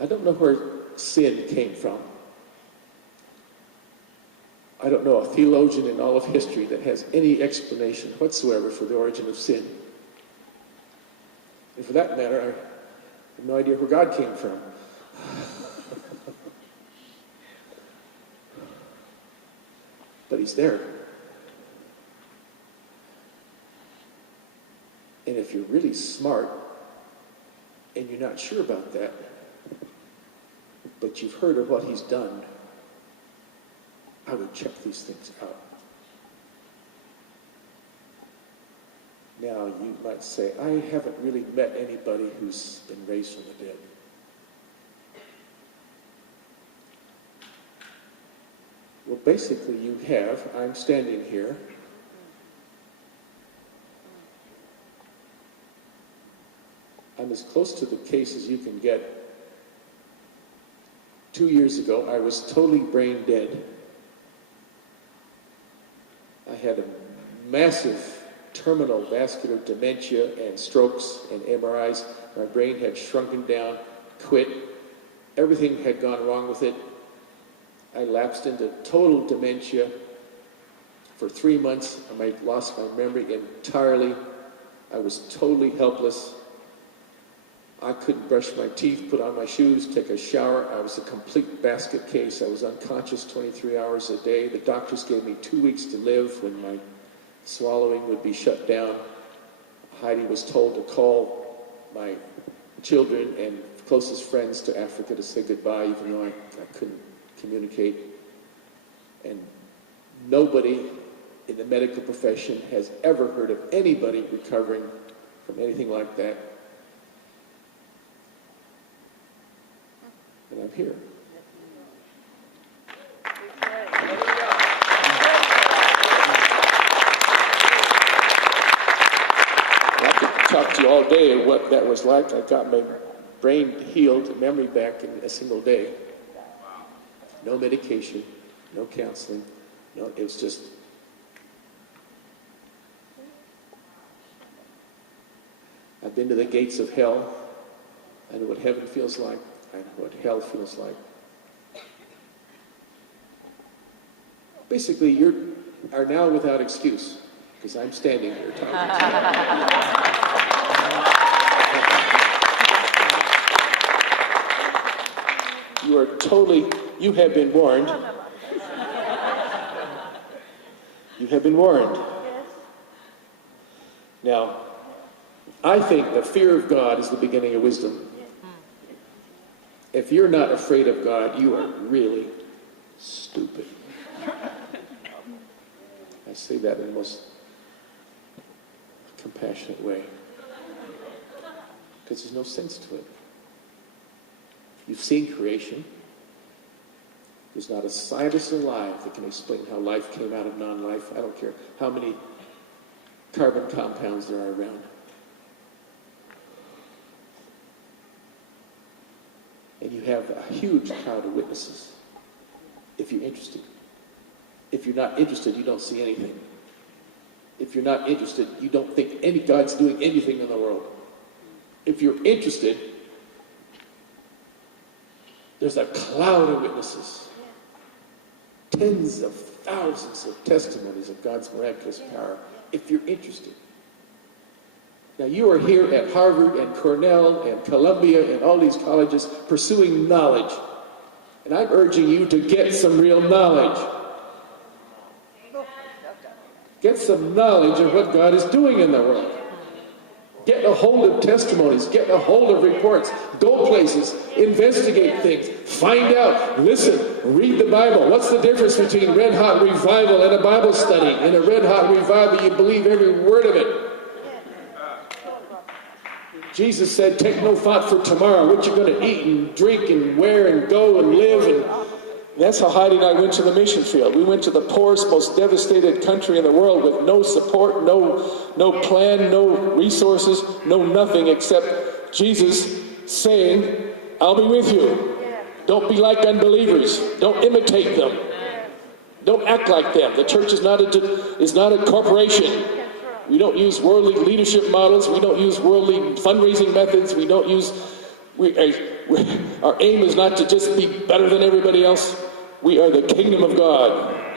I don't know where sin came from. I don't know a theologian in all of history that has any explanation whatsoever for the origin of sin. And for that matter, I have no idea where God came from. But he's there. And if you're really smart and you're not sure about that, but you've heard of what he's done, I would check these things out. Now, you might say, I haven't really met anybody who's been raised from the dead. Well, basically you have. I'm standing here. I'm as close to the case as you can get. 2 years ago, I was totally brain dead. I had a massive terminal vascular dementia and strokes and MRIs. My brain had shrunken down, quit. Everything had gone wrong with it. I lapsed into total dementia. For 3 months, I lost my memory entirely. I was totally helpless. I couldn't brush my teeth, put on my shoes, take a shower. I was a complete basket case. I was unconscious 23 hours a day. The doctors gave me 2 weeks to live when my swallowing would be shut down. Heidi was told to call my children and closest friends to Africa to say goodbye, even though I couldn't communicate. And nobody in the medical profession has ever heard of anybody recovering from anything like that. And I'm here. I could talk to you all day of what that was like. I got my brain healed, memory back in a single day. No medication, no counseling. No, it was just. I've been to the gates of hell. I know what heaven feels like. I know what hell feels like. Basically, you are now without excuse, because I'm standing here talking to you. You have been warned. You have been warned. Now, I think the fear of God is the beginning of wisdom. If you're not afraid of God, you are really stupid. I say that in the most compassionate way, because there's no sense to it. You've seen creation. There's not a scientist alive that can explain how life came out of non-life. I don't care how many carbon compounds there are around. And you have a huge crowd of witnesses, if you're interested. If you're not interested, you don't see anything. If you're not interested, you don't think God's doing anything in the world. If you're interested, there's a cloud of witnesses. Tens of thousands of testimonies of God's miraculous power, if you're interested. Now, you are here at Harvard and Cornell and Columbia and all these colleges pursuing knowledge. And I'm urging you to get some real knowledge. Get some knowledge of what God is doing in the world. Get a hold of testimonies. Get a hold of reports. Go places. Investigate things. Find out. Listen. Read the Bible. What's the difference between red hot revival and a Bible study? In a red hot revival, you believe every word of it. Jesus said, take no thought for tomorrow, what you're going to eat and drink and wear and go and live. And that's how Heidi and I went to the mission field. We went to the poorest, most devastated country in the world with no support, no plan, no resources, no nothing except Jesus saying, I'll be with you. Don't be like unbelievers. Don't imitate them. Don't act like them. The church is not a corporation. We don't use worldly leadership models. We don't use worldly fundraising methods. We don't use Our aim is not to just be better than everybody else. We are the kingdom of God.